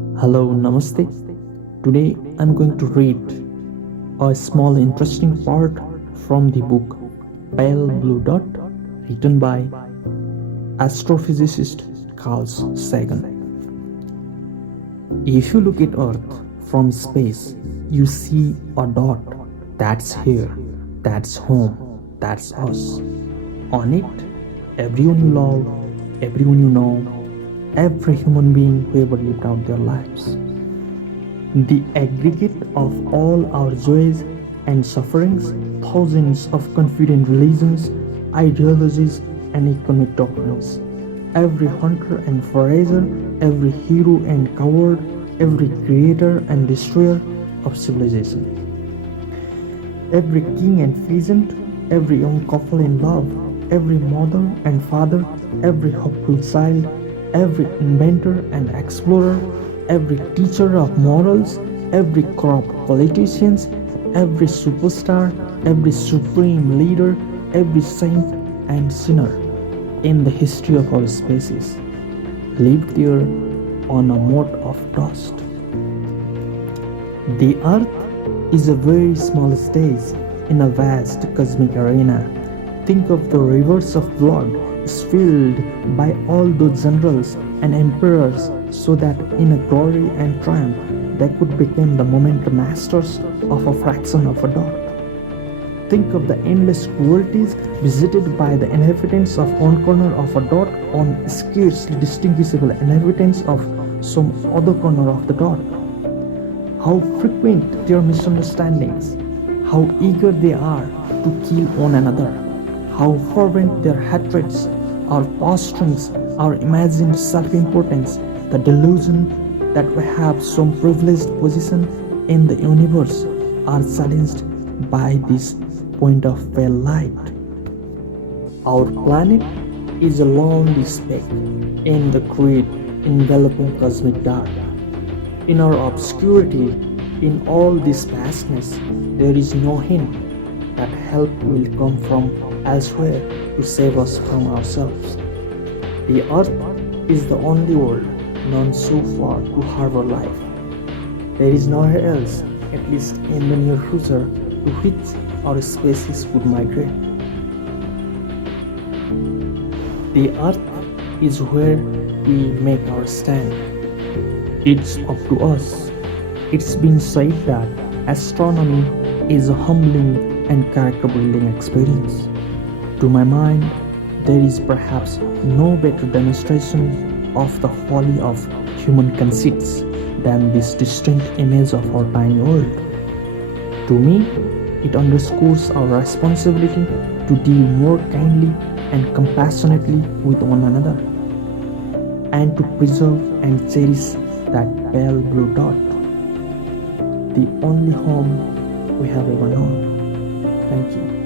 Hello, Namaste. Today I'm going to read a small interesting part from the book Pale Blue Dot, written by astrophysicist Carl Sagan. If you look at Earth from space, you see a dot. That's here, that's home, that's us. On it, everyone you love, everyone you know, every human being who ever lived out their lives. The aggregate of all our joys and sufferings, thousands of confident religions, ideologies, and economic doctrines. Every hunter and forager, every hero and coward, every creator and destroyer of civilization. Every king and peasant, every young couple in love, every mother and father, every hopeful child, every inventor and explorer, every teacher of morals, every corrupt politician, every superstar, every supreme leader, every saint and sinner in the history of our species lived there on a mote of dust. The earth is a very small stage in a vast cosmic arena. Think of the rivers of blood spilled by all those generals and emperors so that in a glory and triumph they could become the moment masters of a fraction of a dot. Think of the endless cruelties visited by the inhabitants of one corner of a dot on scarcely distinguishable inhabitants of some other corner of the dot. How frequent their misunderstandings, how eager they are to kill one another, how fervent their hatreds, our posterings, our imagined self-importance, the delusion that we have some privileged position in the universe are challenged by this point of pale light. Our planet is a lonely speck in the great enveloping cosmic dark. In our obscurity, in all this vastness, there is no hint that help will come from elsewhere to save us from ourselves. The earth is the only world known so far to harbor life. There is nowhere else, at least in the near future, to which our species would migrate. The earth is where we make our stand. It's up to us. It's been said that astronomy is a humbling and character-building experience. To my mind, there is perhaps no better demonstration of the folly of human conceits than this distinct image of our tiny world. To me, it underscores our responsibility to deal more kindly and compassionately with one another, and to preserve and cherish that pale blue dot, the only home we have ever known. Thank you.